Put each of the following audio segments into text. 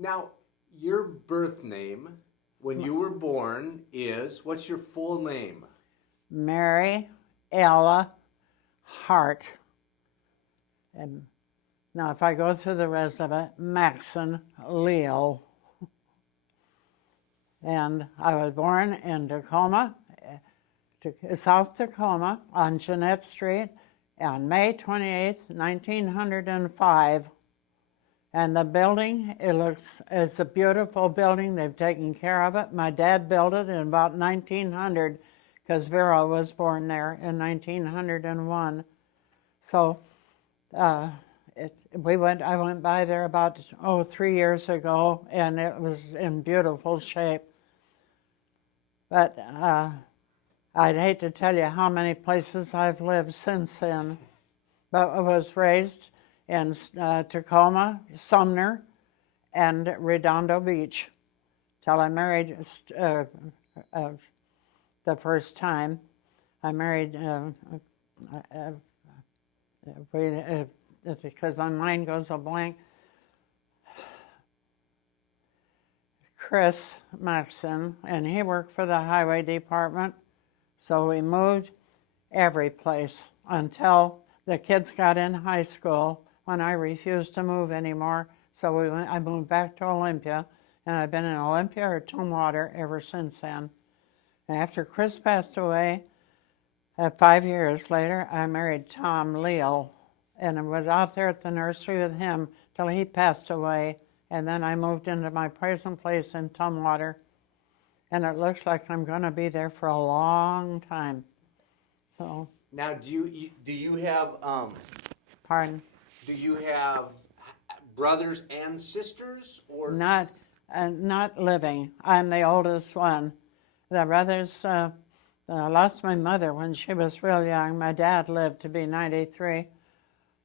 Now, your birth name when you were born is, what's your full name? Mary Ella Hart. And now if I go through the rest of it, Maxon Leal. And I was born in Tacoma, South Tacoma, on Jeanette Street on May 28th, 1905. And the building, it's a beautiful building. They've taken care of it. My dad built it in about 1900 because Vera was born there in 1901. So I went by there about 3 years ago, and it was in beautiful shape. But I'd hate to tell you how many places I've lived since then. But I was raised in Tacoma, Sumner, and Redondo Beach till I married the first time. I married because my mind goes a blank. Chris Maxon, and he worked for the highway department. So we moved every place until the kids got in high school, when I refused to move anymore. So I moved back to Olympia, and I've been in Olympia or Tumwater ever since then. And after Chris passed away, 5 years later, I married Tom Leal, and I was out there at the nursery with him till he passed away. And then I moved into my present place in Tumwater, and it looks like I'm going to be there for a long time. So. Now, do you have Pardon? Do you have brothers and sisters, or not living? I'm the oldest one. The brothers. I lost my mother when she was real young. My dad lived to be 93.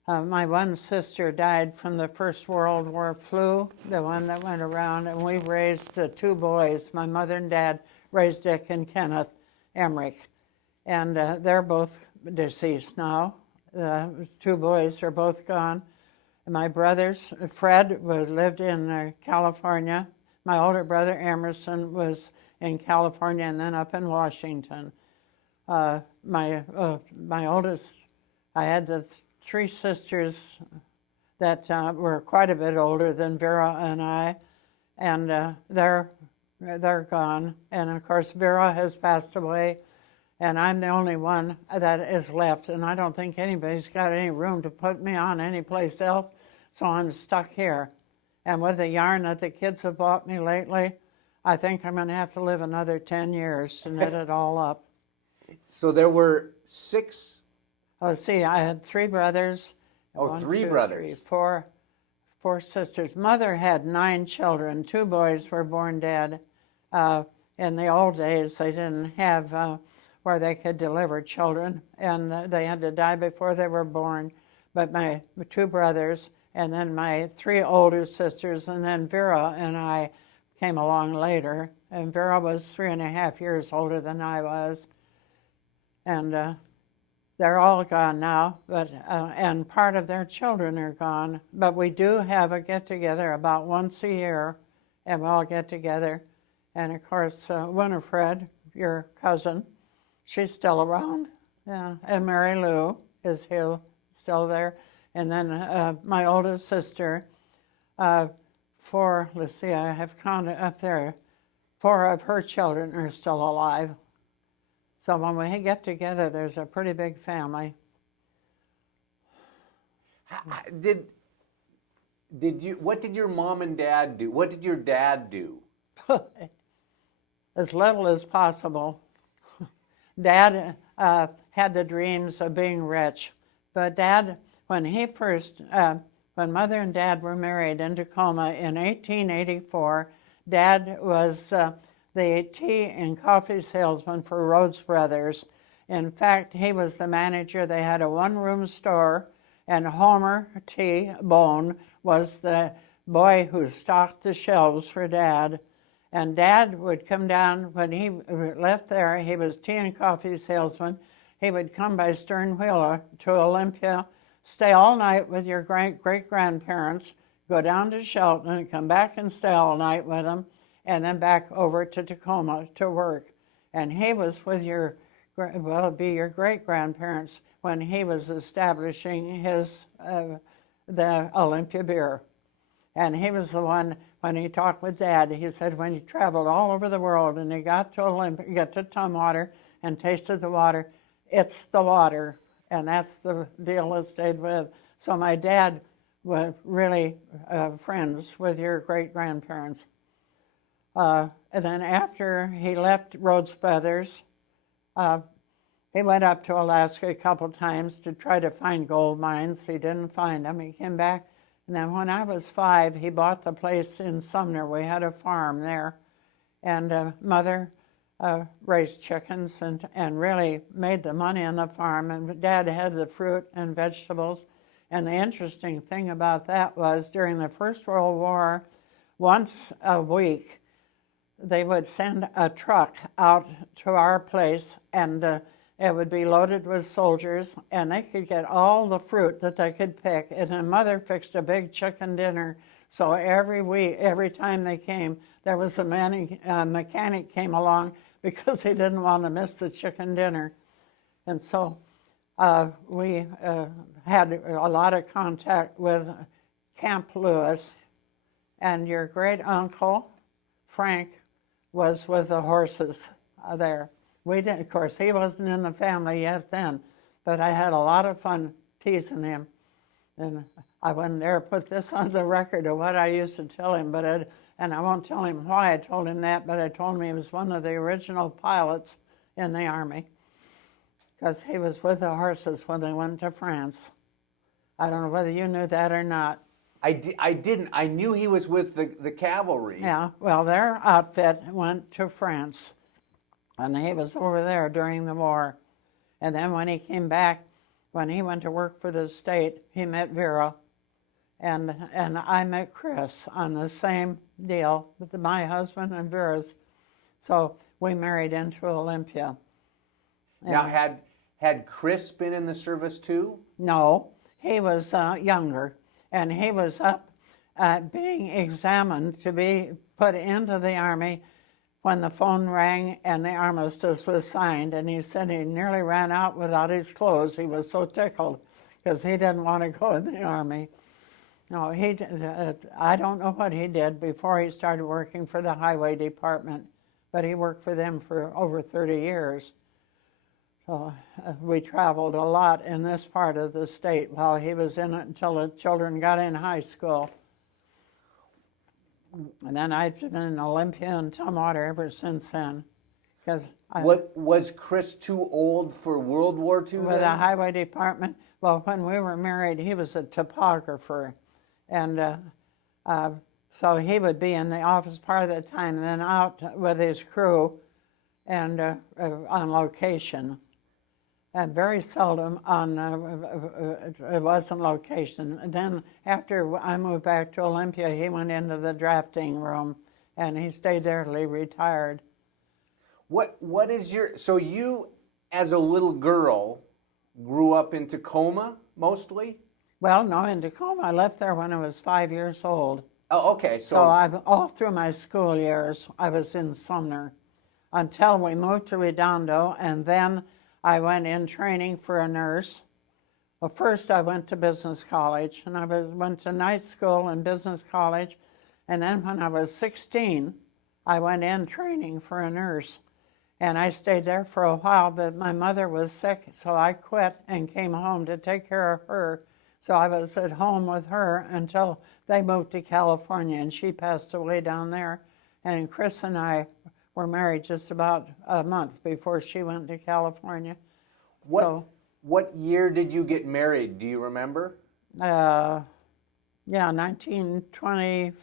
My one sister died from the First World War flu, the one that went around, and we raised the two boys. My mother and dad raised Dick and Kenneth Emmerich, and they're both deceased now. The two boys are both gone. My brothers, Fred lived in California. My older brother, Emerson, was in California and then up in Washington. My oldest, I had the three sisters that were quite a bit older than Vera and I, and they're gone. And of course, Vera has passed away, and I'm the only one that is left. And I don't think anybody's got any room to put me on anyplace else, so I'm stuck here. And with the yarn that the kids have bought me lately, I think I'm going to have to live another 10 years to knit it all up. So there were 6. Oh, see, I had 3 brothers. Oh, 3 brothers. 4 sisters. Mother had 9 children. 2 boys were born dead. In the old days, they didn't have where they could deliver children, and they had to die before they were born. But my 2 brothers, and then my 3 older sisters, and then Vera and I came along later. And Vera was 3.5 years older than I was. And they're all gone now, but and part of their children are gone. But we do have a get-together about once a year, and we all get together. And of course, Winifred, your cousin, she's still around. Yeah, and Mary Lou is here, still there. And then my oldest sister, 4, let's see, I have counted up there, 4 of her children are still alive. So when we get together, there's a pretty big family. What did your mom and dad do? What did your dad do? As little as possible. Dad had the dreams of being rich, but Dad, when Mother and Dad were married in Tacoma in 1884, Dad was the tea and coffee salesman for Rhodes Brothers. In fact, he was the manager. They had a one-room store, and Homer T. Bone was the boy who stocked the shelves for Dad. And Dad would come down, when he left there, he was tea and coffee salesman. He would come by stern wheeler to Olympia, stay all night with your great-grandparents, go down to Shelton and come back and stay all night with him, and then back over to Tacoma to work. And he was with your, well, it'd be your great-grandparents when he was establishing his, the Olympia beer. And he was the one, when he talked with Dad, he said when he traveled all over the world and he got to Olympia, got to Tumwater and tasted the water, it's the water. And that's the deal that stayed with. So my dad was really friends with your great-grandparents. And then after he left Rhodes Brothers, he went up to Alaska a couple times to try to find gold mines. He didn't find them. He came back. And then when I was 5, he bought the place in Sumner. We had a farm there. And Mother raised chickens and really made the money on the farm. And Dad had the fruit and vegetables. And the interesting thing about that was during the First World War, once a week, they would send a truck out to our place, and it would be loaded with soldiers, and they could get all the fruit that they could pick. And then Mother fixed a big chicken dinner. So every week, every time they came, there was a mechanic came along because he didn't want to miss the chicken dinner. And so we had a lot of contact with Camp Lewis, and your great-uncle, Frank, was with the horses there. We didn't, of course, he wasn't in the family yet then, but I had a lot of fun teasing him. And I wouldn't dare put this on the record of what I used to tell him, but and I won't tell him why I told him that, but I told him he was one of the original pilots in the Army, because he was with the horses when they went to France. I don't know whether you knew that or not. I didn't. I knew he was with the cavalry. Yeah, well, their outfit went to France, and he was over there during the war. And then when he came back, when he went to work for the state, he met Vera, and I met Chris on the same deal with my husband and Vera's. So we married into Olympia. Now, had Chris been in the service too? No, he was younger, and he was up being examined to be put into the Army when the phone rang and the armistice was signed. And he said he nearly ran out without his clothes. He was so tickled because he didn't want to go in the Army. No, I don't know what he did before he started working for the Highway Department, but he worked for them for over 30 years. So we traveled a lot in this part of the state while he was in it until the children got in high school. And then I've been in Olympia and Tumwater ever since then. Was Chris too old for World War II? With the Highway Department? Well, when we were married, he was a topographer. And so he would be in the office part of the time and then out with his crew and on location. And very seldom it wasn't location. And then after I moved back to Olympia, he went into the drafting room, and he stayed there till he retired. What is so you, as a little girl, grew up in Tacoma, mostly? Well, no, in Tacoma. I left there when I was 5 years old. Oh, okay. So all through my school years, I was in Sumner until we moved to Redondo, and then I went in training for a nurse. Well, first I went to business college, and I went to night school and business college. And then when I was 16, I went in training for a nurse. And I stayed there for a while, but my mother was sick, so I quit and came home to take care of her. So I was at home with her until they moved to California, and she passed away down there. And Chris and I were married just about a month before she went to California. What year did you get married? Do you remember? 1920.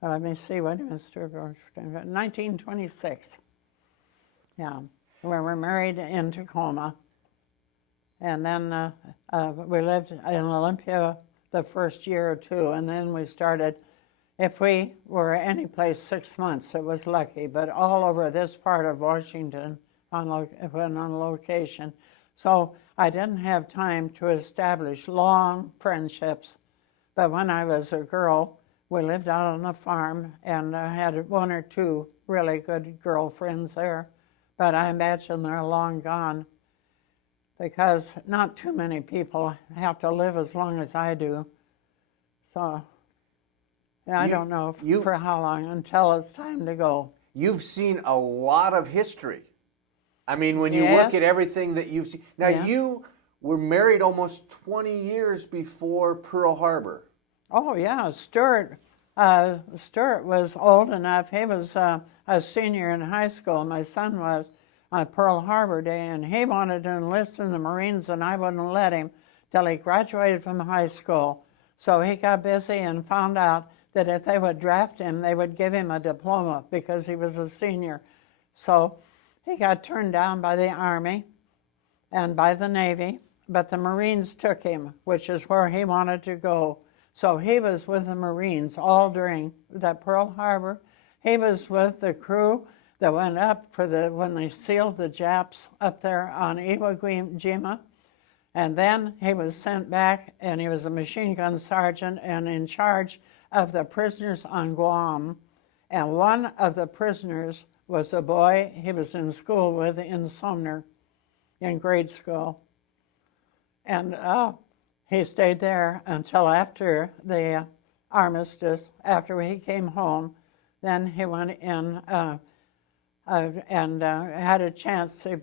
Let me see. What Mr. 1926. Yeah, we were married in Tacoma, and then we lived in Olympia the first year or two, and then we started. If we were any place 6 months, it was lucky, but all over this part of Washington on location. So I didn't have time to establish long friendships, But when I was a girl, we lived out on the farm, and I had one or two really good girlfriends there. But I imagine they're long gone, because not too many people have to live as long as I do. So I don't know for how long until it's time to go. You've seen a lot of history. I mean, when you Yes. look at everything that you've seen. Now, Yeah. you were married almost 20 years before Pearl Harbor. Oh, yeah, Stewart was old enough. He was a senior in high school. My son was on Pearl Harbor Day, and he wanted to enlist in the Marines, and I wouldn't let him till he graduated from high school. So he got busy and found out that if they would draft him, they would give him a diploma because he was a senior. So he got turned down by the Army and by the Navy, but the Marines took him, which is where he wanted to go. So he was with the Marines all during that Pearl Harbor. He was with the crew that went up when they sealed the Japs up there on Iwo Jima. And then he was sent back, and he was a machine gun sergeant and in charge of the prisoners on Guam. And one of the prisoners was a boy he was in school with in Sumner, in grade school. And he stayed there until after the armistice, after he came home. Then he went in and had a chance. He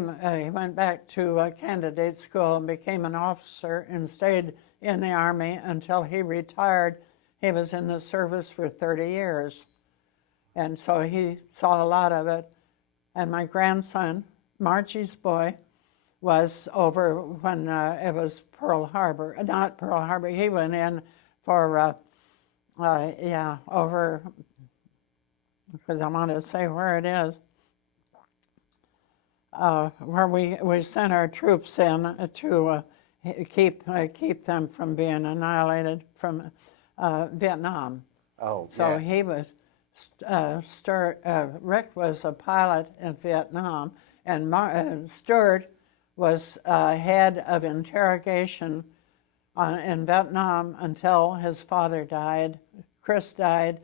went back to candidate school and became an officer and stayed in the Army until he retired. He was in the service for 30 years. And so he saw a lot of it. And my grandson, Margie's boy, was over when it was Pearl Harbor. Not Pearl Harbor. He went in for, over, because I want to say where it is, where we sent our troops in to keep them from being annihilated from Vietnam. Oh, So yeah. he was, Rick was a pilot in Vietnam, and Stewart was head of interrogation in Vietnam until his father died. Chris died,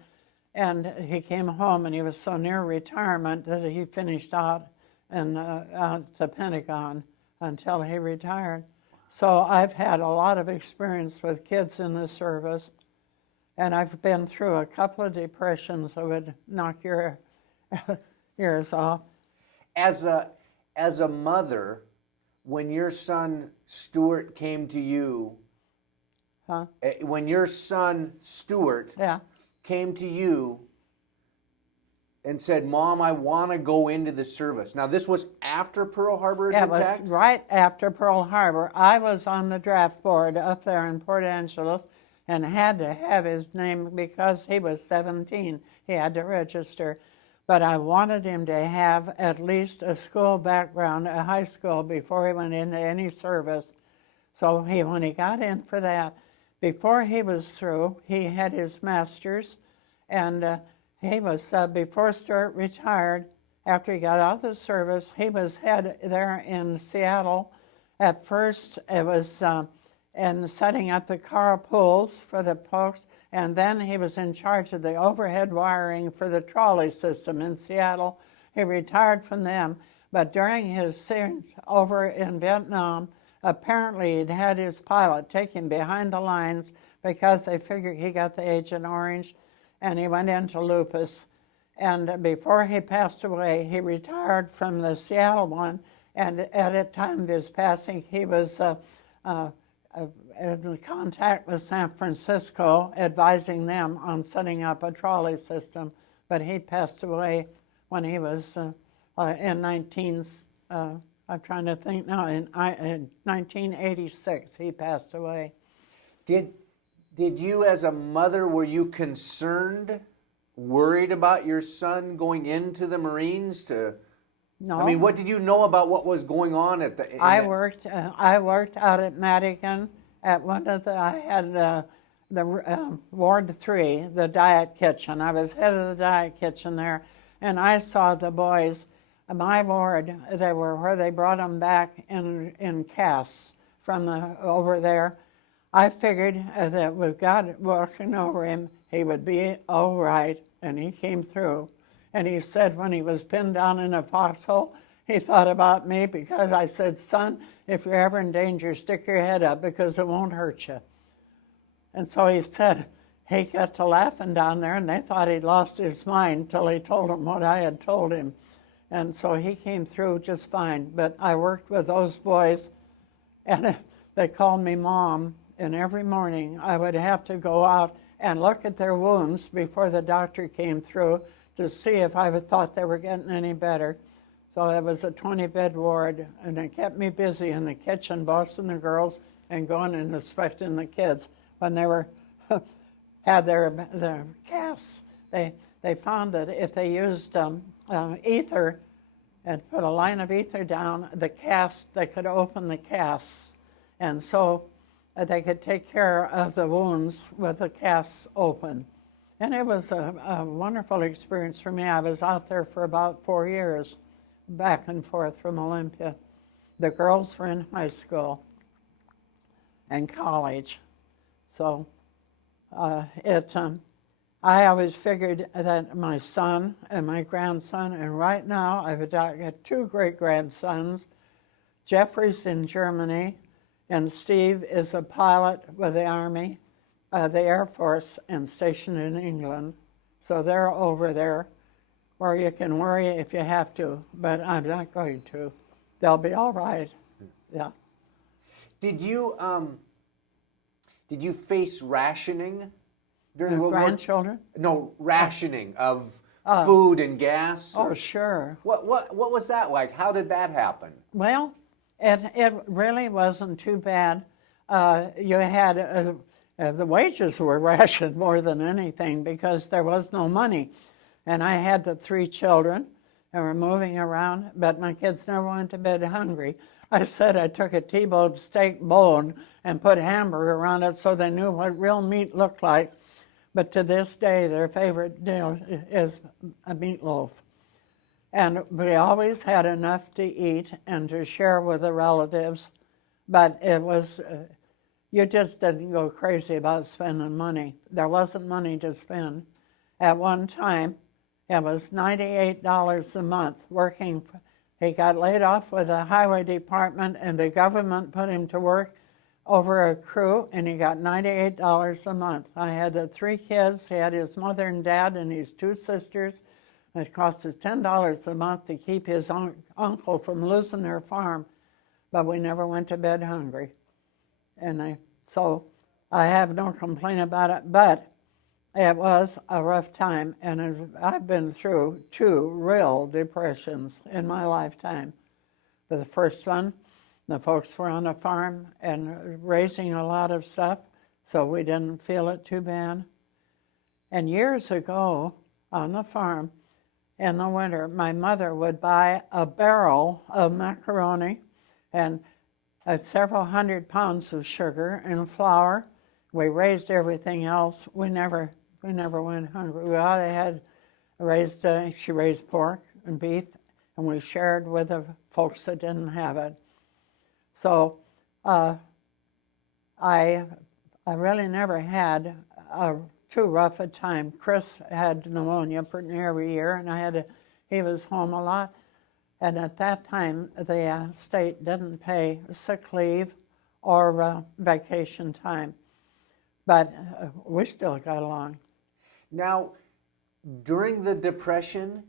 and he came home, and he was so near retirement that he finished out in the Pentagon until he retired. So I've had a lot of experience with kids in the service, and I've been through a couple of depressions that would knock your ears off. As a mother, when your son Stewart came to you, when your son Stewart came to you and said, "Mom, I want to go into the service." Now, this was after Pearl Harbor had been attacked? It was right after Pearl Harbor. I was on the draft board up there in Port Angeles and had to have his name because he was 17. He had to register. But I wanted him to have at least a school background, a high school, before he went into any service. So when he got in for that, before he was through, he had his master's, and he was, before Stewart retired, after he got out of the service, he was head there in Seattle. At first, it was in setting up the carpools for the folks, and then he was in charge of the overhead wiring for the trolley system in Seattle. He retired from them, but during his stint over in Vietnam, apparently he'd had his pilot take him behind the lines because they figured he got the Agent Orange, and he went into lupus. And before he passed away, he retired from the Seattle one, and at the time of his passing, he was in contact with San Francisco, advising them on setting up a trolley system. But he passed away when he was in 1986, he passed away. Did you, as a mother, were you concerned, worried about your son going into the Marines? No. I mean, what did you know about what was going on at the? I worked out at Madigan at one of I had the Ward 3, the diet kitchen. I was head of the diet kitchen there, and I saw the boys. My ward, they were where they brought them back in casts from over there. I figured that with God walking over him, he would be all right, and he came through. And he said when he was pinned down in a foxhole, he thought about me because I said, son, if you're ever in danger, stick your head up because it won't hurt you. And so he said, he got to laughing down there, and they thought he'd lost his mind till he told them what I had told him. And so he came through just fine. But I worked with those boys, and they called me Mom. And every morning I would have to go out and look at their wounds before the doctor came through to see if I thought they were getting any better. So it was a 20-bed ward, and it kept me busy in the kitchen, bossing the girls and going and inspecting the kids when they were had their casts. They found that if they used ether and put a line of ether down the cast, they could open the casts, and so they could take care of the wounds with the casts open. And it was a wonderful experience for me. I was out there for about 4 years, back and forth from Olympia. The girls were in high school and college. So I always figured that my son and my grandson, and right now I've got 2 great-grandsons. Jeffrey's in Germany, and Steve is a pilot with the Army, the Air Force, and stationed in England. So they're over there, where you can worry if you have to, but I'm not going to. They'll be all right. Yeah. Did you face rationing during World War? Grandchildren? No, rationing of food and gas. Oh, sure. What was that like? How did that happen? Well, it really wasn't too bad. You had the wages were rationed more than anything because there was no money, and I had the 3 children, and we're moving around, but my kids never went to bed hungry. I said I took a T-bone steak bone and put hamburger around it so they knew what real meat looked like. But to this day, their favorite meal is a meatloaf. And we always had enough to eat and to share with the relatives, but it was, you just didn't go crazy about spending money. There wasn't money to spend. At one time, it was $98 a month working. He got laid off with the highway department, and the government put him to work over a crew, and he got $98 a month. I had the 3 kids. He had his mother and dad and his 2 sisters. It cost us $10 a month to keep his uncle from losing their farm, but we never went to bed hungry. And so I have no complaint about it, but it was a rough time, and I've been through 2 real depressions in my lifetime. The first one, the folks were on a farm and raising a lot of stuff, so we didn't feel it too bad. And years ago, on the farm, in the winter, my mother would buy a barrel of macaroni and several hundred pounds of sugar and flour. We raised everything else. We never went hungry. We all had she raised pork and beef, and we shared with the folks that didn't have it. So I really never had too rough a time. Chris had pneumonia pretty near every year, and he was home a lot. And at that time, the state didn't pay sick leave or vacation time. But we still got along. Now, during the Depression,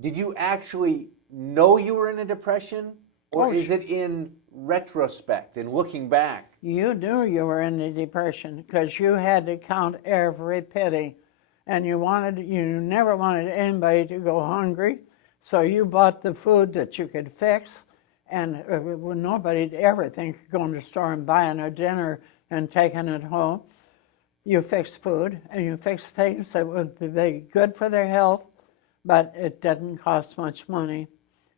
did you actually know you were in a depression? Or is it in retrospect and looking back? You knew you were in a depression because you had to count every penny. And you never wanted anybody to go hungry. So you bought the food that you could fix. And nobody ever think of going to the store and buying a dinner and taking it home. You fixed food, and you fixed things that would be good for their health, but it didn't cost much money.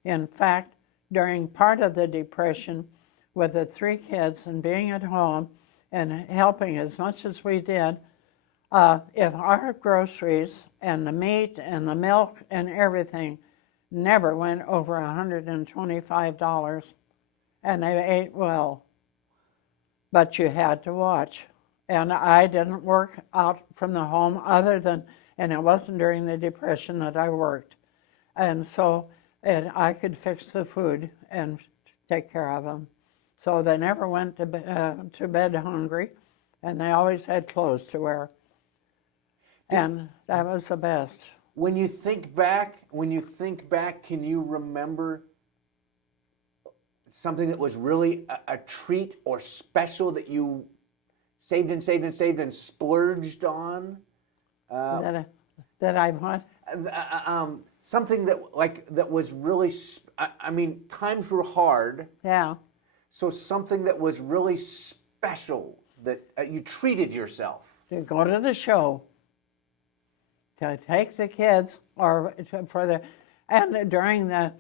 In fact, during part of the Depression, with the 3 kids and being at home and helping as much as we did, if our groceries and the meat and the milk and everything never went over $125, and they ate well. but you had to watch. And I didn't work out from the home and it wasn't during the Depression that I worked. And so I could fix the food and take care of them. So they never went to bed hungry, and they always had clothes to wear. And that was the best. When you think back, can you remember something that was really a treat or special that you saved and splurged on? That I what? Something that was really. I mean, times were hard. Yeah. So something that was really special that you treated yourself. To go to the show. To take the kids, and during the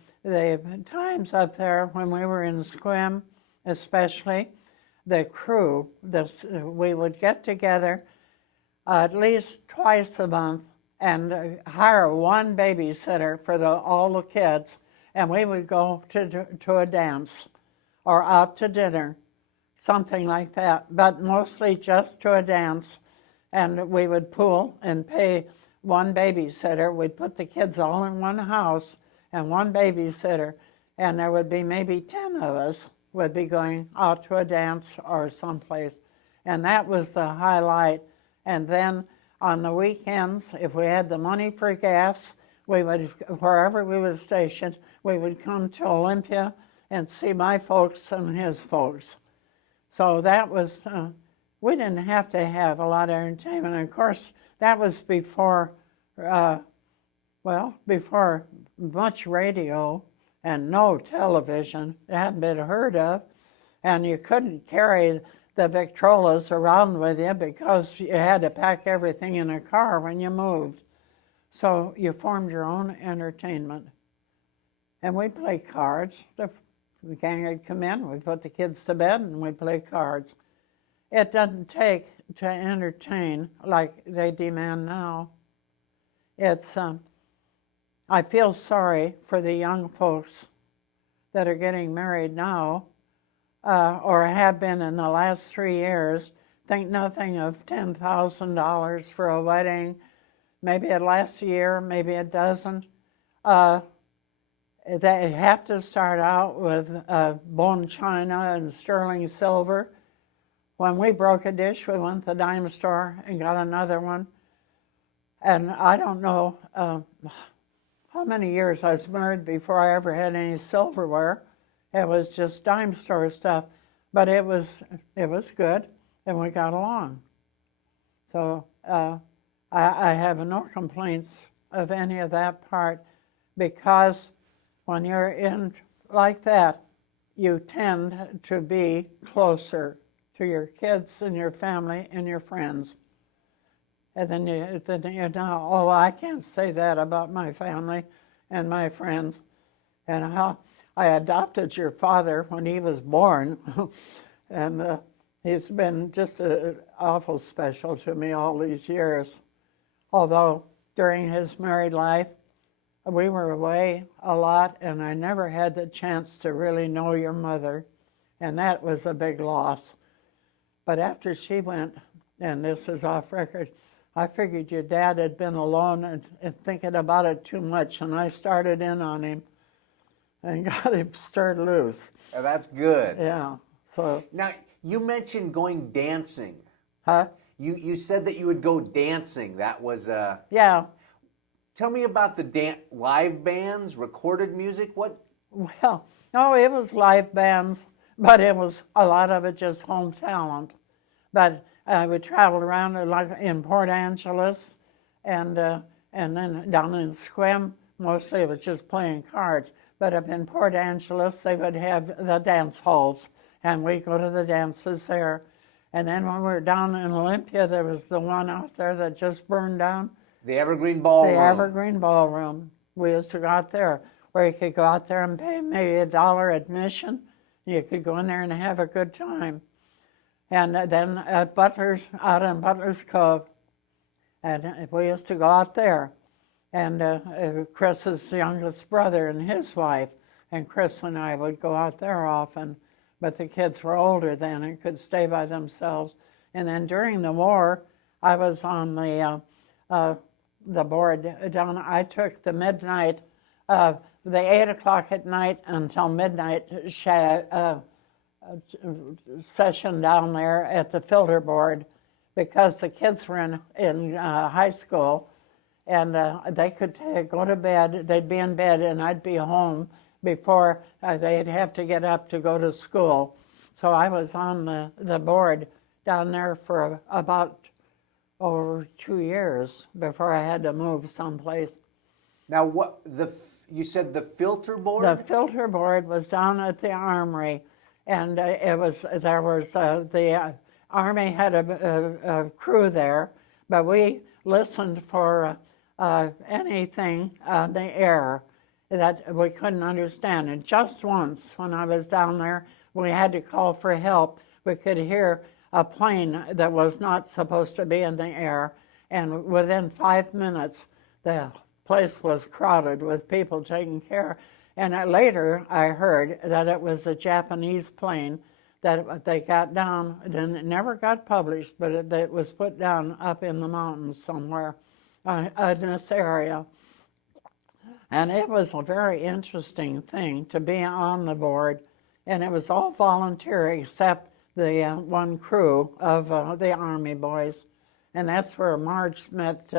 times up there when we were in Squim, especially, the crew, we would get together at least twice a month and hire one babysitter for all the kids, and we would go to a dance or out to dinner, something like that, but mostly just to a dance, and we would pool and pay one babysitter. We'd put the kids all in one house and one babysitter, and there would be maybe 10 of us would be going out to a dance or someplace, and that was the highlight. And then on the weekends, if we had the money for gas, we would, wherever we were stationed, we would come to Olympia and see my folks and his folks. So that was, we didn't have to have a lot of entertainment. And of course, that was before, before much radio and no television. It hadn't been heard of. And you couldn't carry the Victrolas around with you because you had to pack everything in a car when you moved. So you formed your own entertainment. And we'd play cards. The gang would come in, we'd put the kids to bed, and we'd play cards. It doesn't take to entertain like they demand now. It's, I feel sorry for the young folks that are getting married now, or have been in the last 3 years. Think nothing of $10,000 for a wedding. Maybe it lasts a year, maybe it doesn't. They have to start out with bone china and sterling silver. When we broke a dish, we went to the dime store and got another one. And I don't know how many years I was married before I ever had any silverware. It was just dime store stuff, but it was good, and we got along. So I have no complaints of any of that part, because when you're in like that, you tend to be closer to your kids and your family and your friends. And then you know, oh, I can't say that about my family and my friends. And how I adopted your father when he was born, and he's been just awful special to me all these years. Although during his married life, we were away a lot, and I never had the chance to really know your mother, and that was a big loss. But after she went, and this is off record, I figured your dad had been alone and thinking about it too much, and I started in on him and got him stirred loose. Oh, that's good. Yeah. So now, you mentioned going dancing. Huh? You said that you would go dancing. That was Yeah. Tell me about the live bands, recorded music. What? Well, no, it was live bands, but it was a lot of it just home talent. But we traveled around like in Port Angeles, and then down in Squim. Mostly it was just playing cards. But up in Port Angeles, they would have the dance halls, and we'd go to the dances there. And then when we were down in Olympia, there was the one out there that just burned down. The Evergreen Ballroom. The Evergreen Ballroom. We used to go out there, where you could go out there and pay maybe $1 admission. You could go in there and have a good time. And then at Butler's, out in Butler's Cove, and we used to go out there. And Chris's youngest brother and his wife, and Chris and I would go out there often. but the kids were older then and could stay by themselves. And then during the war, I was on the board down. I took the midnight, the 8 o'clock at night until midnight session down there at the filter board, because the kids were in high school, and they could go to bed. They'd be in bed, and I'd be home before they'd have to get up to go to school. So I was on the board down there for about over 2 years before I had to move someplace. Now, you said the filter board? The filter board was down at the Armory, and the Army had a crew there, but we listened for anything on the air that we couldn't understand. And just once, when I was down there, we had to call for help. We could hear a plane that was not supposed to be in the air, and within 5 minutes, the place was crowded with people taking care. And later, I heard that it was a Japanese plane that they got down, and it never got published, but it was put down up in the mountains somewhere in this area. And it was a very interesting thing to be on the board, and it was all volunteer except the one crew of the Army boys. And that's where Marge met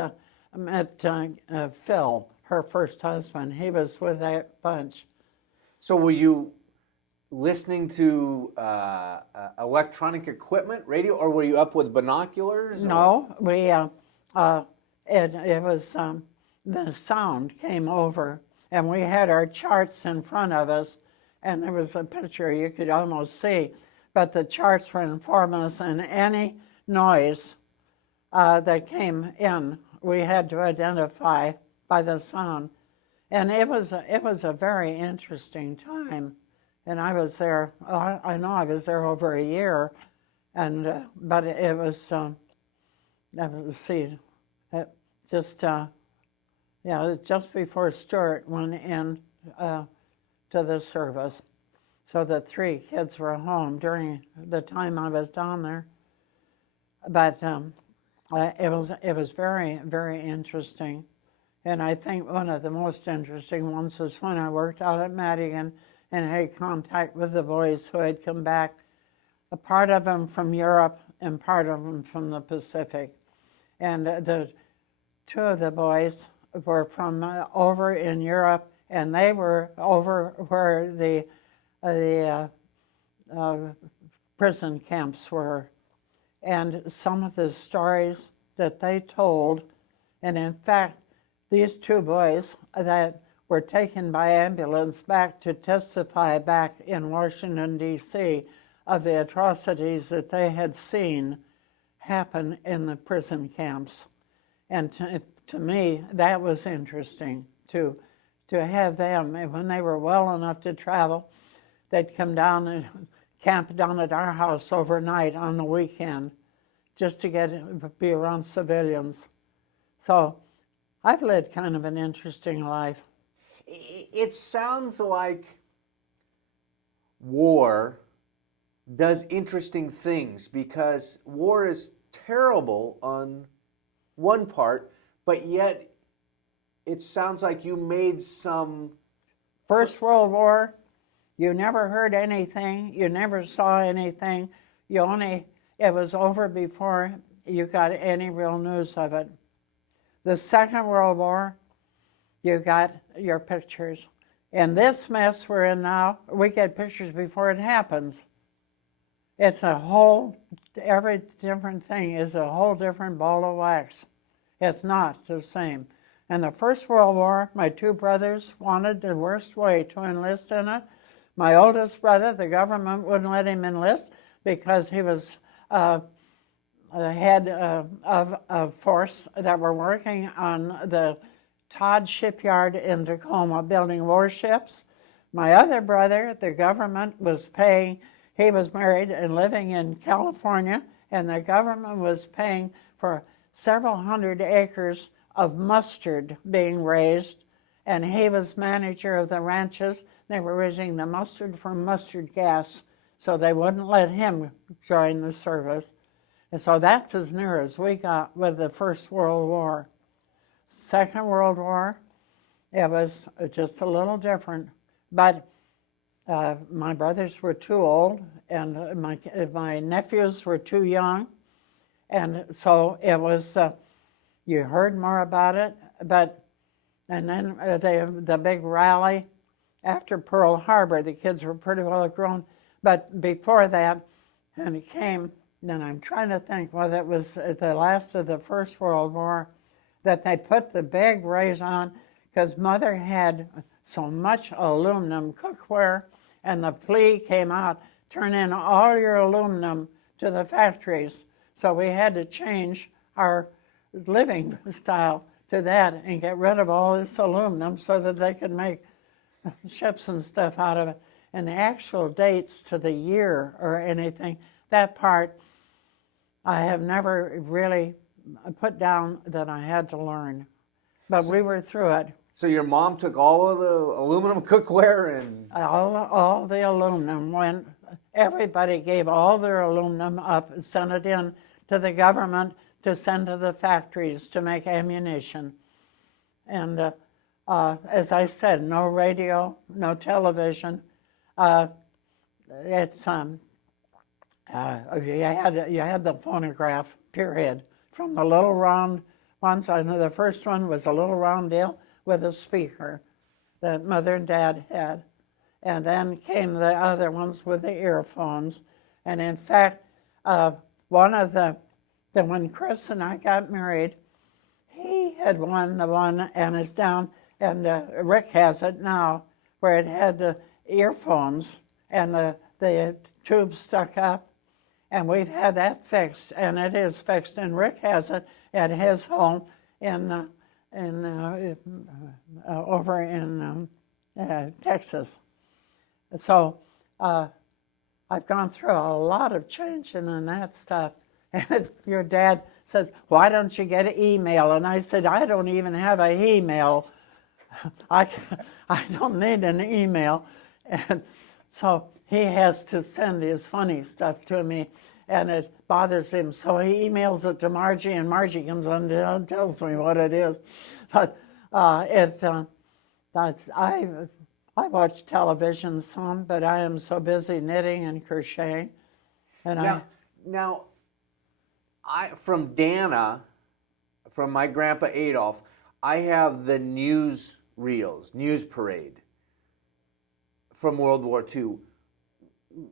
Phil, her first husband. He was with that bunch. So were you listening to electronic equipment, radio, or were you up with binoculars? No, it was the sound came over, and we had our charts in front of us, and there was a picture you could almost see, but the charts were informing us, and any noise that came in, we had to identify by the sound. And it was a very interesting time, and I was there. I know I was there over a year, and but it was just before Stewart went in to the service, so the 3 kids were home during the time I was down there. But it was very, very interesting. And I think one of the most interesting ones was when I worked out at Madigan and had contact with the boys who had come back, a part of them from Europe and part of them from the Pacific. And the 2 of the boys were from over in Europe, and they were over where the prison camps were. And some of the stories that they told, and in fact, these 2 boys that were taken by ambulance back to testify back in Washington, D.C., of the atrocities that they had seen happen in the prison camps. And to me, that was interesting, to have them, when they were well enough to travel, they'd come down and camp down at our house overnight on the weekend just to be around civilians. So I've led kind of an interesting life. It sounds like war does interesting things, because war is terrible on one part, but yet it sounds like you made some... First World War, you never heard anything, you never saw anything, it was over before you got any real news of it. The Second World War, you got your pictures. And this mess we're in now, we get pictures before it happens. It's every different thing is a whole different ball of wax. It's not the same. And the First World War, my 2 brothers wanted the worst way to enlist in it. My oldest brother, the government wouldn't let him enlist because he was the head of a force that were working on the Todd shipyard in Tacoma building warships. My other brother, the government was paying, he was married and living in California, and the government was paying for several hundred acres of mustard being raised, and he was manager of the ranches. They were raising the mustard from mustard gas so they wouldn't let him join the service. And so that's as near as we got with the First World War. Second World War, it was just a little different. But my brothers were too old, and my nephews were too young. And so it was, you heard more about it. And then the big rally after Pearl Harbor, the kids were pretty well grown. But before that, and it came, and I'm trying to think whether it was at the last of the First World War, that they put the big rays on, because Mother had so much aluminum cookware, and the plea came out, turn in all your aluminum to the factories. So we had to change our living style to that and get rid of all this aluminum so that they could make ships and stuff out of it. And the actual dates to the year or anything, that part I have never really put down that I had to learn. But we were through it. So your mom took all of the aluminum cookware and... All the aluminum went, everybody gave all their aluminum up and sent it in to the government to send to the factories to make ammunition. And as I said, no radio, no television. It's you had the phonograph, period, from the little round ones. I know the first one was a little round deal with a speaker that Mother and Dad had. And then came the other ones with the earphones. And in fact, one of when Chris and I got married, he had won the one, and it's down, and Rick has it now, where it had the earphones and the tube stuck up. And we've had that fixed, and it is fixed. And Rick has it at his home over in Texas. So I've gone through a lot of changing and that stuff. And your dad says, "Why don't you get an email?" And I said, "I don't even have an email. I don't need an email." And so he has to send his funny stuff to me, and it bothers him. So he emails it to Margie, and Margie comes on and tells me what it is. But I watch television some, but I am so busy knitting and crocheting. And now, from Dana, from my grandpa Adolf, I have the news reels, news parade from World War II.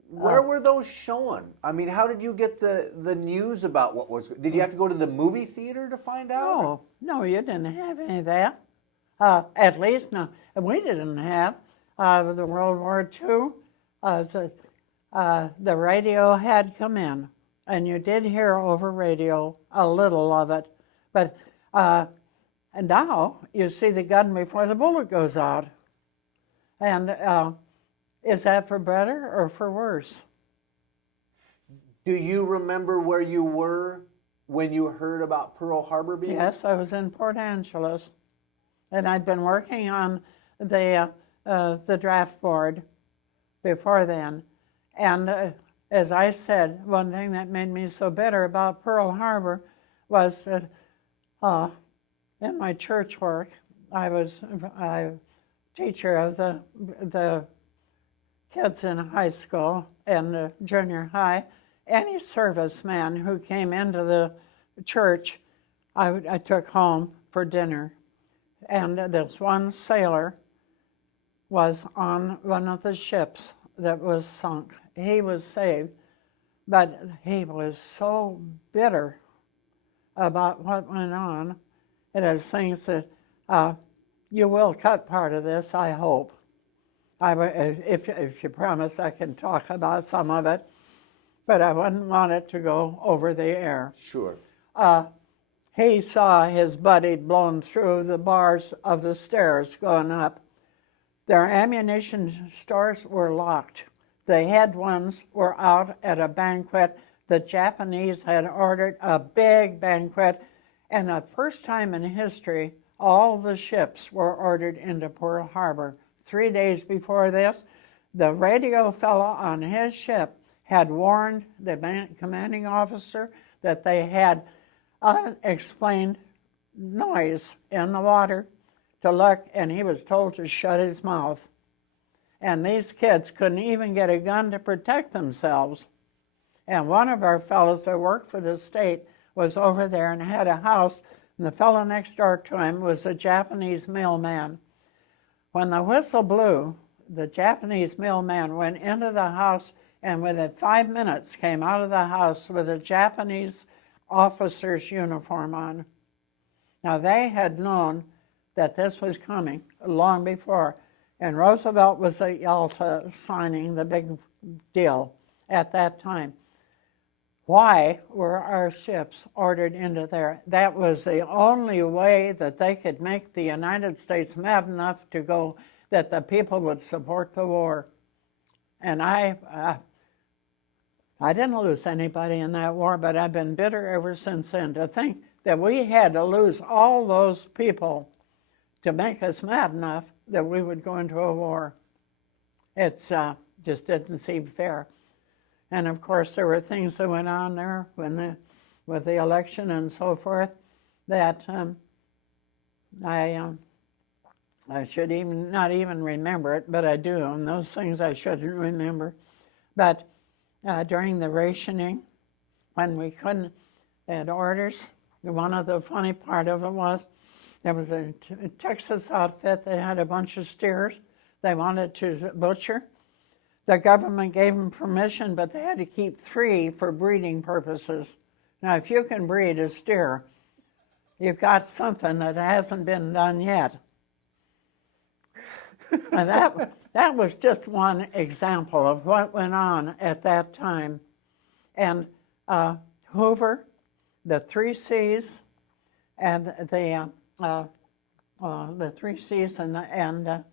Where were those shown? I mean, how did you get the news about what was... Did you have to go to the movie theater to find out? No, you didn't have any of that. At least, no. We didn't have the World War II. The radio had come in, and you did hear over radio a little of it. But and now you see the gun before the bullet goes out. And is that for better or for worse? Do you remember where you were when you heard about Pearl Harbor being? Yes, I was in Port Angeles, and I'd been working on the draft board before then. And as I said, one thing that made me so bitter about Pearl Harbor was that in my church work, I was a teacher of the kids in high school and junior high. Any serviceman who came into the church, I took home for dinner. And this one sailor was on one of the ships that was sunk. He was saved, but he was so bitter about what went on. It is things that you will cut part of this, I hope. If you promise, I can talk about some of it, but I wouldn't want it to go over the air. Sure. He saw his buddy blown through the bars of the stairs going up. Their ammunition stores were locked. The head ones were out at a banquet. The Japanese had ordered a big banquet, and the first time in history, all the ships were ordered into Pearl Harbor. 3 days before this, the radio fellow on his ship had warned the commanding officer that they had unexplained noise in the water to look, and he was told to shut his mouth. And these kids couldn't even get a gun to protect themselves. And one of our fellows that worked for the state was over there and had a house, and the fellow next door to him was a Japanese mailman. When the whistle blew, the Japanese mailman went into the house and within 5 minutes came out of the house with a Japanese officer's uniform on. Now, they had known that this was coming long before, and Roosevelt was at Yalta signing the big deal at that time. Why were our ships ordered into there? That was the only way that they could make the United States mad enough to go that the people would support the war. And I didn't lose anybody in that war, but I've been bitter ever since then to think that we had to lose all those people to make us mad enough that we would go into a war. It's just didn't seem fair. And of course, there were things that went on there with the election and so forth that I should not even remember it, but I do. And those things I shouldn't remember. But during the rationing, when we couldn't had orders, one of the funny part of it was there was a Texas outfit that had a bunch of steers they wanted to butcher. The government gave them permission, but they had to keep 3 for breeding purposes. Now, if you can breed a steer, you've got something that hasn't been done yet. And that was just one example of what went on at that time. And Hoover, the 3 C's, and the 3 C's and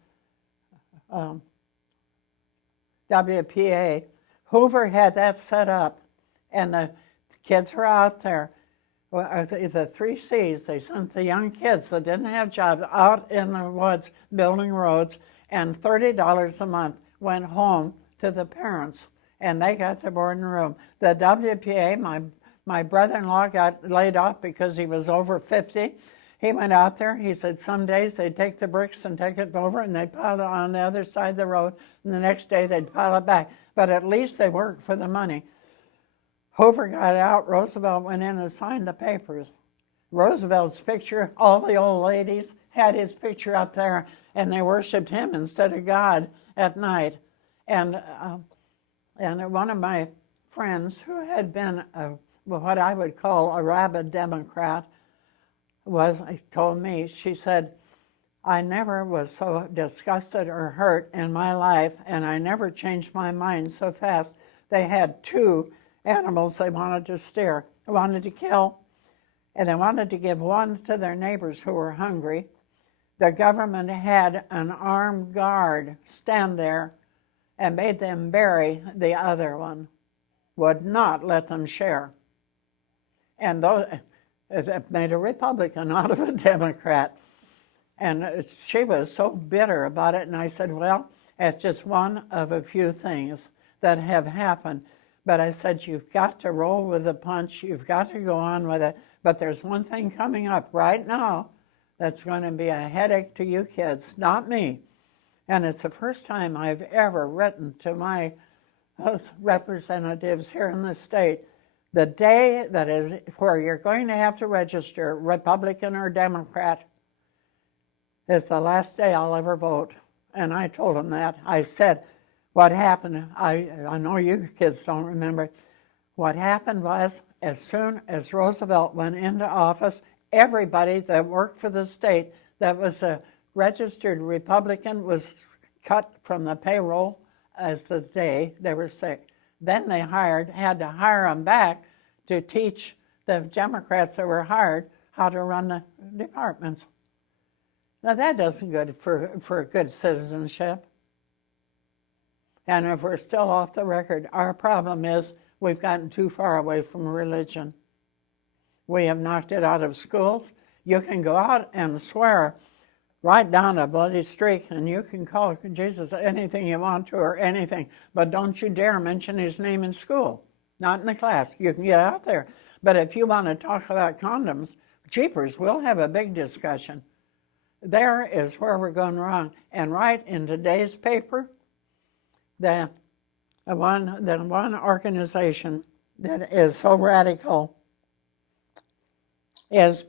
WPA, Hoover had that set up, and the kids were out there. The 3 C's, they sent the young kids that didn't have jobs out in the woods building roads, and $30 a month went home to the parents, and they got the board and room. The WPA, my brother-in-law got laid off because he was over 50. He went out there, he said some days they'd take the bricks and take it over and they'd pile it on the other side of the road, and the next day they'd pile it back. But at least they worked for the money. Hoover got out, Roosevelt went in and signed the papers. Roosevelt's picture, all the old ladies had his picture up there, and they worshiped him instead of God at night. And one of my friends who had been what I would call a rabid Democrat told me, she said, I never was so disgusted or hurt in my life, and I never changed my mind so fast. They had 2 animals they wanted to kill, and they wanted to give one to their neighbors who were hungry. The government had an armed guard stand there and made them bury the other one, would not let them share. And it made a Republican out of a Democrat. And she was so bitter about it, and I said, well, it's just one of a few things that have happened. But I said, you've got to roll with the punch, you've got to go on with it, but there's one thing coming up right now that's going to be a headache to you kids, not me. And it's the first time I've ever written to my representatives here in the state. The day that is where you're going to have to register, Republican or Democrat, is the last day I'll ever vote. And I told them that. I said, what happened, I know you kids don't remember, what happened was, as soon as Roosevelt went into office, everybody that worked for the state that was a registered Republican was cut from the payroll as the day they were sick. Then they had to hire them back to teach the Democrats that were hired how to run the departments. Now that doesn't good for good citizenship. And if we're still off the record, our problem is we've gotten too far away from religion. We have knocked it out of schools. You can go out and swear write down a bloody streak, and you can call Jesus anything you want to or anything, but don't you dare mention his name in school, not in the class. You can get out there. But if you want to talk about condoms, jeepers, we'll have a big discussion. There is where we're going wrong. And right in today's paper, the one organization that is so radical is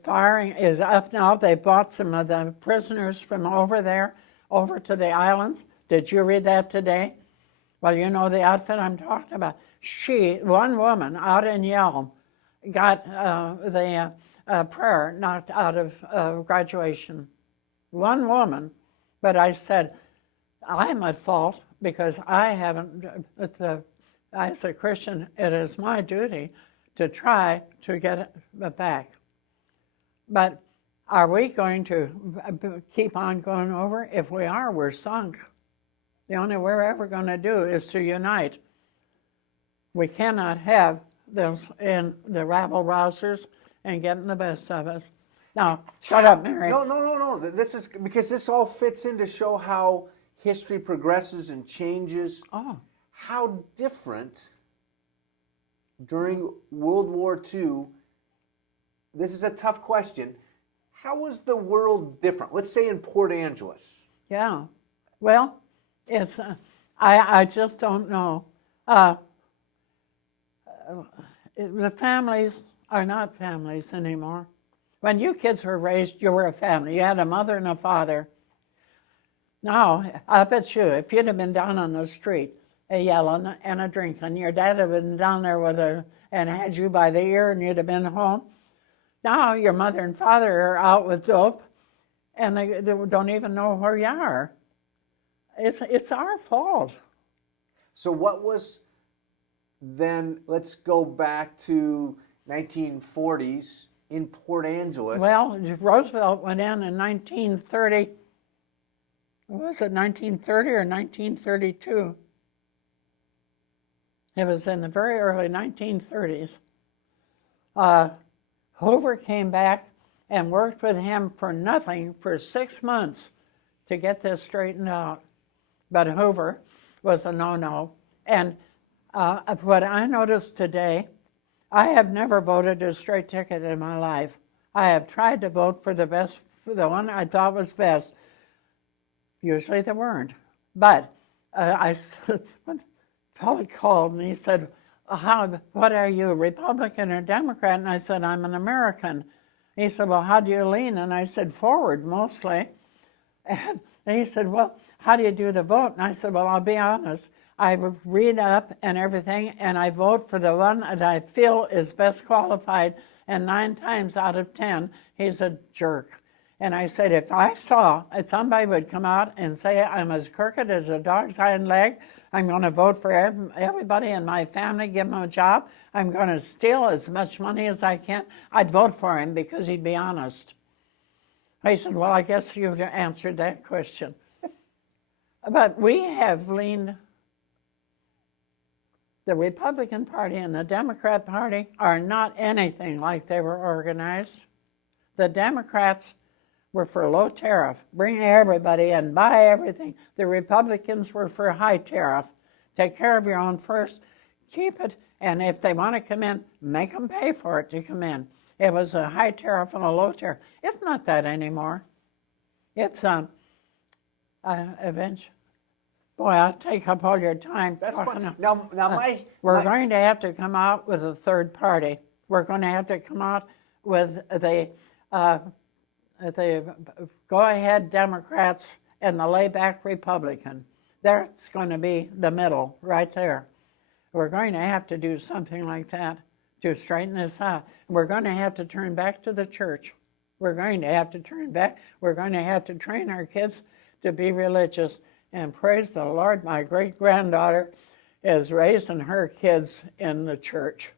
up now. They brought some of the prisoners from over there over to the islands. Did you read that today? Well, you know the outfit I'm talking about. One woman out in Yelm, got the prayer knocked out of graduation. One woman, but I said, I'm at fault because I haven't, as a Christian, it is my duty to try to get it back. But are we going to keep on going over? If we are, we're sunk. The only way we're ever going to do is to unite. We cannot have this in the rabble-rousers and getting the best of us. Now, shut up, Mary. No. This is because this all fits in to show how history progresses and changes. Oh. How different during World War II. This is a tough question. How was the world different? Let's say in Port Angeles. Yeah. Well, it's I just don't know. The families are not families anymore. When you kids were raised, you were a family. You had a mother and a father. Now, I bet you, if you'd have been down on the street, a yelling and a drinking, your dad had been down there and had you by the ear and you'd have been home. Now your mother and father are out with dope and they don't even know where you are. It's our fault. So what was then, let's go back to 1940s in Port Angeles. Well, Roosevelt went in 1930. Was it 1930 or 1932? It was in the very early 1930s. Hoover came back and worked with him for nothing for 6 months to get this straightened out. But Hoover was a no-no. And what I noticed today, I have never voted a straight ticket in my life. I have tried to vote for the one I thought was best. Usually they weren't. But a fellow called and he said, what are you, Republican or Democrat? And I said, I'm an American. He said, well, how do you lean? And I said, forward mostly. And he said, well, how do you do the vote? And I said, well, I'll be honest. I read up and everything, and I vote for the one that I feel is best qualified, and 9 times out of 10, he's a jerk. And I said, if I saw somebody would come out and say I'm as crooked as a dog's hind leg, I'm going to vote for everybody in my family, give them a job, I'm going to steal as much money as I can, I'd vote for him because he'd be honest. I said, well, I guess you've answered that question. But we have leaned. The Republican Party and the Democrat Party are not anything like they were organized. The Democrats were for low tariff, bring everybody in, buy everything. The Republicans were for high tariff. Take care of your own first, keep it, and if they want to come in, make them pay for it to come in. It was a high tariff and a low tariff. It's not that anymore. It's eventually. Boy, I'll take up all your time. That's fine. We're going to have to come out with a third party. We're going to have to come out with the go-ahead Democrats and the layback Republican. That's going to be the middle right there. We're going to have to do something like that to straighten this out. We're going to have to turn back to the church. We're going to have to turn back. We're going to have to train our kids to be religious. And praise the Lord, my great-granddaughter is raising her kids in the church.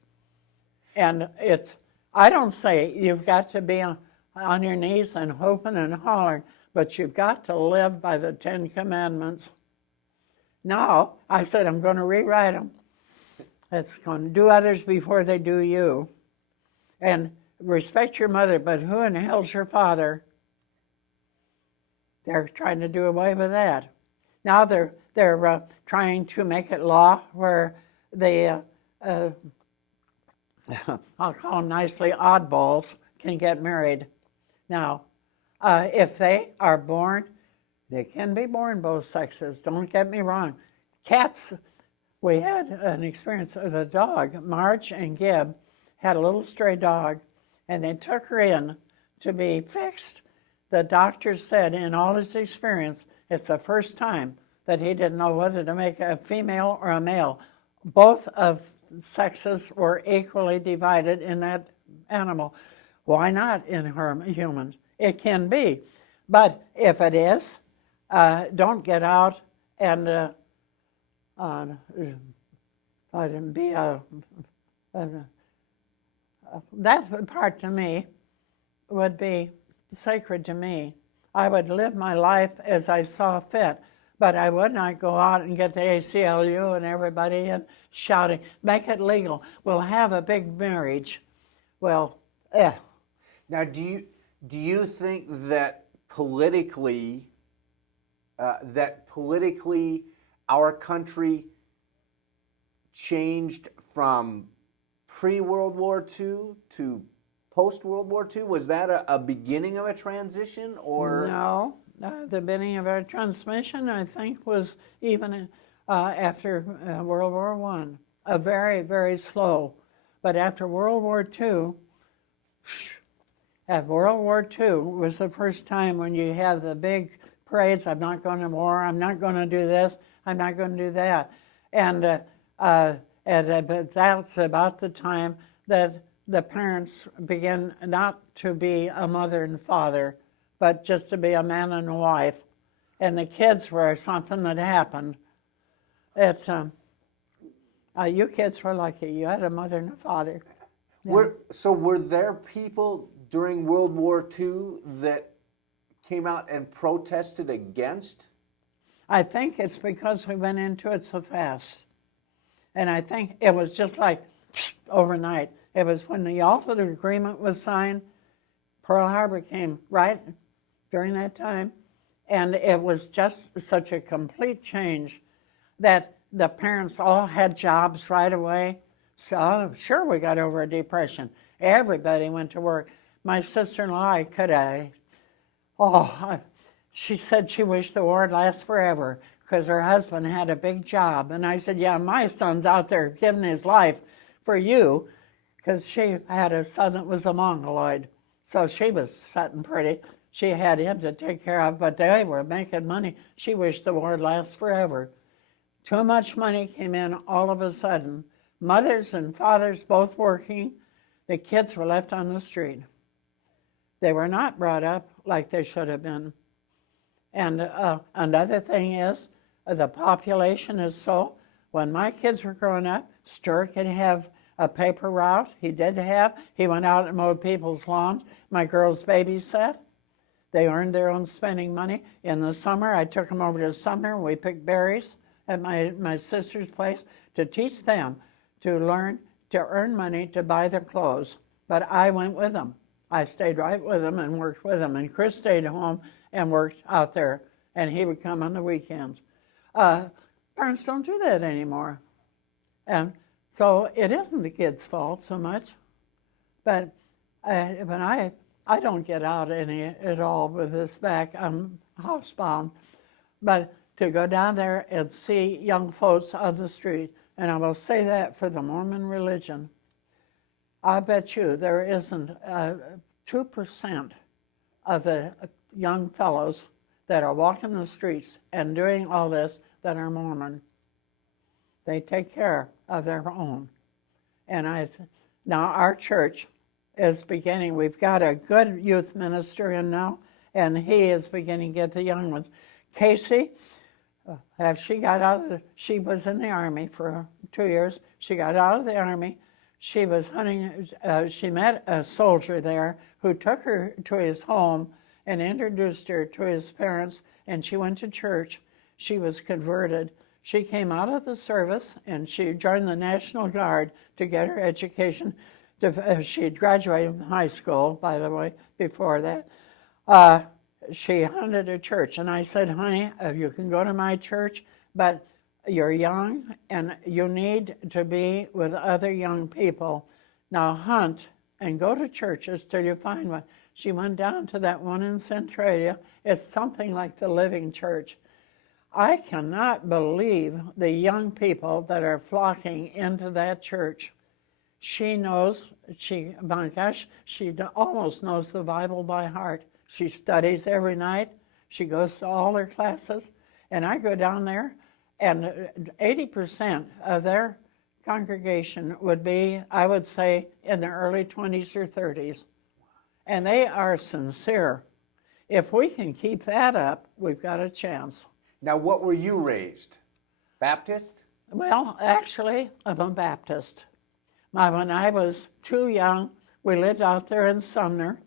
And I don't say you've got to be on your knees and hoping and hollering, but you've got to live by the 10 Commandments. Now, I said I'm going to rewrite them. It's going to do others before they do you. And respect your mother, but who in hell's your father? They're trying to do away with that. Now they're trying to make it law where the I'll call them nicely oddballs can get married. Now, if they are born, they can be born both sexes. Don't get me wrong. Cats. We had an experience with a dog. Marge and Gib had a little stray dog, and they took her in to be fixed. The doctor said in all his experience, it's the first time that he didn't know whether to make a female or a male. Both of sexes were equally divided in that animal. Why not in humans? It can be. But if it is, don't get out and be that part to me would be sacred to me. I would live my life as I saw fit, but I would not go out and get the ACLU and everybody and shouting, make it legal. We'll have a big marriage. Well, Now, do you think that politically our country changed from pre-World War II to post-World War II? Was that a beginning of a transition, or? No, the beginning of our transmission, I think, was even after World War I. Very, very slow. But after World War II, World War II was the first time when you have the big parades, I'm not going to war, I'm not going to do this, I'm not going to do that. And but that's about the time that the parents began not to be a mother and father, but just to be a man and a wife. And the kids were something that happened. It's you kids were lucky. You had a mother and a father. Yeah. So were there people during World War II that came out and protested against? I think it's because we went into it so fast. And I think it was just like overnight. It was when the Yalta Agreement was signed, Pearl Harbor came right during that time. And it was just such a complete change that the parents all had jobs right away. So sure, we got over a depression. Everybody went to work. My sister-in-law she said she wished the war would last forever because her husband had a big job. And I said, yeah, my son's out there giving his life for you, because she had a son that was a Mongoloid. So she was sitting pretty. She had him to take care of, but they were making money. She wished the war would last forever. Too much money came in all of a sudden. Mothers and fathers both working. The kids were left on the street. They were not brought up like they should have been. And another thing is, the population is so, when my kids were growing up, Stewart could have a paper route. He did have. He went out and mowed people's lawns. My girls babysat. They earned their own spending money. In the summer, I took them over to Sumner. We picked berries at my sister's place to teach them to learn to earn money to buy their clothes. But I went with them. I stayed right with them and worked with them. And Chris stayed home and worked out there, and he would come on the weekends. Parents don't do that anymore. And so it isn't the kids' fault so much. But I don't get out any at all with this back. I'm housebound. But to go down there and see young folks on the street, and I will say that for the Mormon religion, I bet you there isn't 2% of the young fellows that are walking the streets and doing all this that are Mormon. They take care of their own. And now our church is beginning. We've got a good youth minister in now, and he is beginning to get the young ones. Casey, she was in the Army for 2 years. She got out of the Army. She was hunting. She met a soldier there who took her to his home and introduced her to his parents, and she went to church. She was converted. She came out of the service, and she joined the National Guard to get her education. She had graduated from high school, by the way, before that. she hunted a church. And I said, honey, you can go to my church, but you're young and you need to be with other young people. Now hunt and go to churches till you find one. She went down to that one in Centralia. It's something like the Living Church. I cannot believe the young people that are flocking into that church. She knows, my gosh, she almost knows the Bible by heart. She studies every night. She goes to all her classes. And I go down there, and 80% of their congregation would be, I would say, in the early 20s or 30s. And they are sincere. If we can keep that up, we've got a chance. Now, what were you raised? Baptist? Well, actually, I'm a Baptist. When I was too young, we lived out there in Sumner,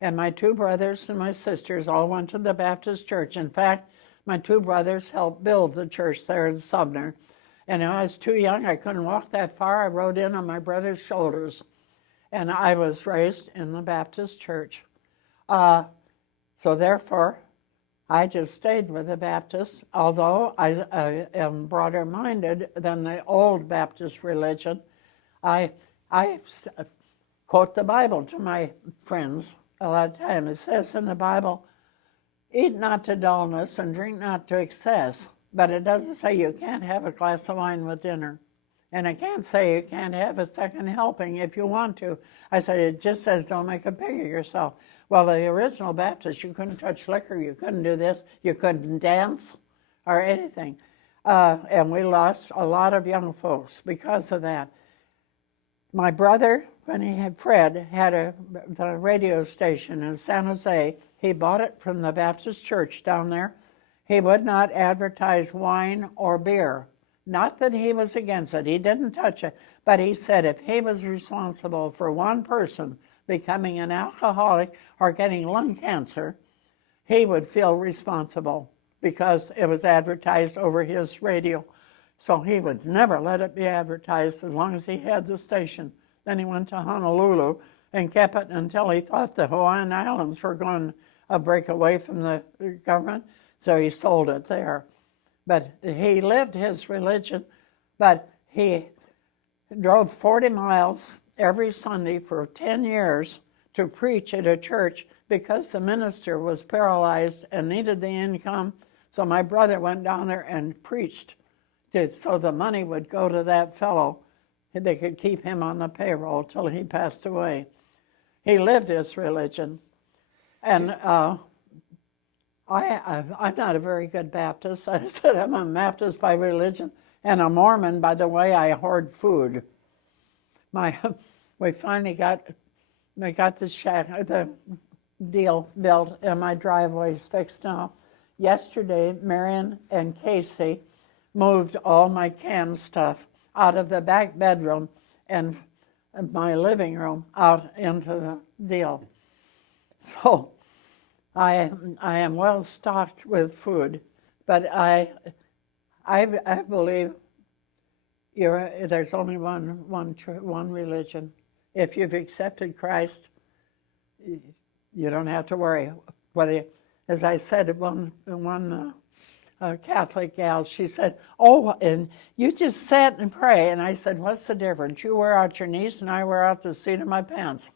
and my two brothers and my sisters all went to the Baptist church. In fact, my two brothers helped build the church there in Sumner. And I was too young, I couldn't walk that far. I rode in on my brother's shoulders. And I was raised in the Baptist church. So therefore, I just stayed with the Baptists, although I am broader minded than the old Baptist religion. I quote the Bible to my friends a lot of times. It says in the Bible, eat not to dullness and drink not to excess. But it doesn't say you can't have a glass of wine with dinner. And it can't say you can't have a second helping if you want to. I said, it just says don't make a pig of yourself. Well, the original Baptists, you couldn't touch liquor, you couldn't do this, you couldn't dance or anything. And we lost a lot of young folks because of that. My brother, Fred, had the radio station in San Jose. He bought it from the Baptist church down there. He would not advertise wine or beer. Not that he was against it. He didn't touch it. But he said if he was responsible for one person becoming an alcoholic or getting lung cancer, he would feel responsible because it was advertised over his radio. So he would never let it be advertised as long as he had the station. Then he went to Honolulu and kept it until he thought the Hawaiian Islands were going to break away from the government. So he sold it there. But he lived his religion, but he drove 40 miles every Sunday for 10 years to preach at a church because the minister was paralyzed and needed the income. So my brother went down there and preached so the money would go to that fellow. They could keep him on the payroll till he passed away. He lived his religion. And I'm not a very good Baptist. I said I'm a Baptist by religion and a Mormon by the way I hoard food. We finally got the deal built and my driveway's fixed now. Yesterday, Marion and Casey moved all my canned stuff out of the back bedroom and my living room out into the deal. So I am well stocked with food, but I believe there's only one religion. If you've accepted Christ, you don't have to worry. Whether, as I said, one Catholic gal, she said, "Oh, and you just sit and pray." And I said, "What's the difference? You wear out your knees, and I wear out the seat of my pants."